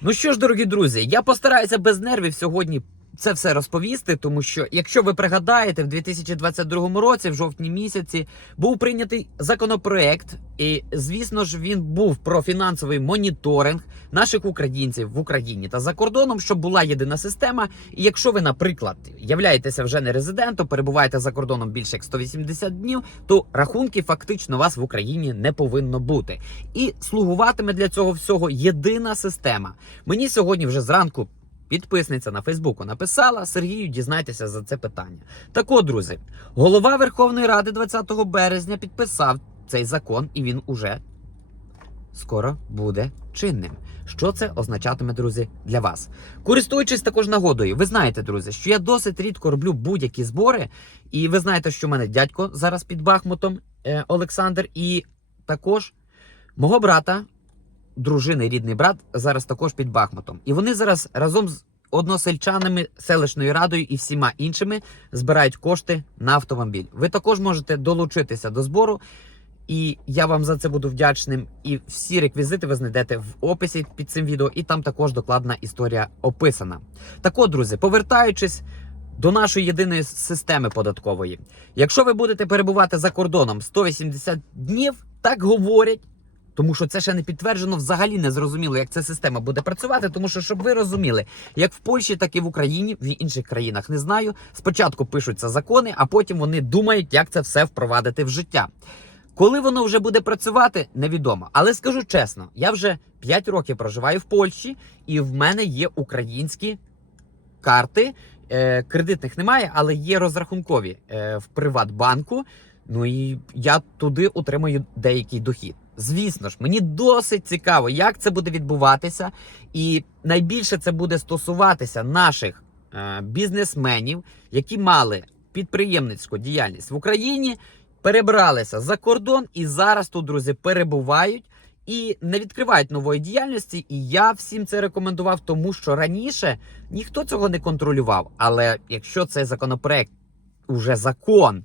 Ну що ж, дорогі друзі, я постараюся без нервів сьогодні це все розповісти, тому що, якщо ви пригадаєте, в 2022 році, в жовтні місяці, був прийнятий законопроект, і звісно ж він був про фінансовий моніторинг наших українців в Україні та за кордоном, щоб була єдина система. І якщо ви, наприклад, являєтеся вже не резидентом, перебуваєте за кордоном більше як 180 днів, то рахунки фактично вас в Україні не повинно бути. І слугуватиме для цього всього єдина система. Мені сьогодні вже зранку. Підписниця на Фейсбуку написала Сергію, дізнайтеся за це питання. Так от, друзі, голова Верховної Ради 20 березня підписав цей закон, і він уже скоро буде чинним. Що це означатиме, друзі, для вас? Користуючись також нагодою, ви знаєте, друзі, що я досить рідко роблю будь-які збори, і ви знаєте, що в мене дядько зараз під Бахмутом е, Олександр, і також мого брата дружини, рідний брат, зараз також під Бахмутом. І вони зараз разом з односельчанами, селищною радою і всіма іншими збирають кошти на автомобіль. Ви також можете долучитися до збору. І я вам за це буду вдячним. І всі реквізити ви знайдете в описі під цим відео, і там також докладна історія описана. Так от, друзі, повертаючись до нашої єдиної системи податкової, якщо ви будете перебувати за кордоном 180 днів, так говорять. Тому що це ще не підтверджено, взагалі не зрозуміло, як ця система буде працювати. Тому що, щоб ви розуміли, як в Польщі, так і в Україні, в інших країнах не знаю. Спочатку пишуться закони, а потім вони думають, як це все впровадити в життя. Коли воно вже буде працювати, невідомо. Але скажу чесно, я вже 5 років проживаю в Польщі, і в мене є українські карти. Е, кредитних немає, але є розрахункові е, в Приватбанку. Ну і я туди отримую деякий дохід. Звісно ж, мені досить цікаво, як це буде відбуватися, і найбільше це буде стосуватися наших е, бізнесменів, які мали підприємницьку діяльність в Україні, перебралися за кордон і зараз тут, друзі, перебувають і не відкривають нової діяльності. І я всім це рекомендував, тому що раніше ніхто цього не контролював. Але якщо цей законопроект уже закон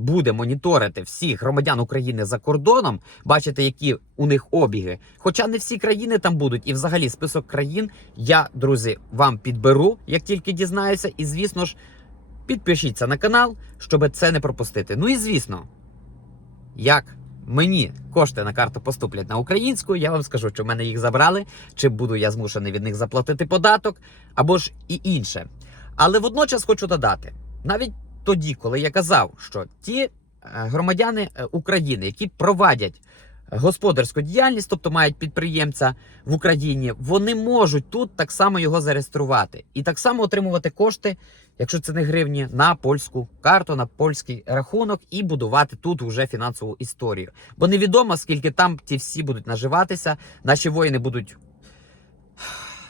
буде моніторити всіх громадян України за кордоном, бачите, які у них обіги. Хоча не всі країни там будуть, і взагалі список країн я, друзі, вам підберу, як тільки дізнаюся. І звісно ж, підпишіться на канал, щоб це не пропустити. Ну і звісно, як мені кошти на карту поступлять на українську, я вам скажу, що в мене їх забрали, чи буду я змушений від них заплатити податок, або ж і інше. Але водночас хочу додати, навіть тоді, коли я казав, що ті е, громадяни е, України, які провадять господарську діяльність, тобто мають підприємця в Україні, вони можуть тут так само його зареєструвати і так само отримувати кошти, якщо це не гривні, на польську карту, на польський рахунок і будувати тут уже фінансову історію. Бо невідомо, скільки там ті всі будуть наживатися, наші воїни будуть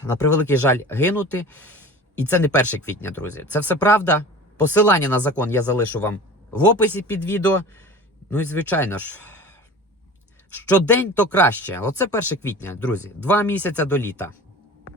на превеликий жаль гинути. І це не 1 квітня, друзі. Це все правда. Посилання на закон я залишу вам в описі під відео. Ну і звичайно ж, щодень то краще. Оце 1 квітня, друзі. Два місяця до літа.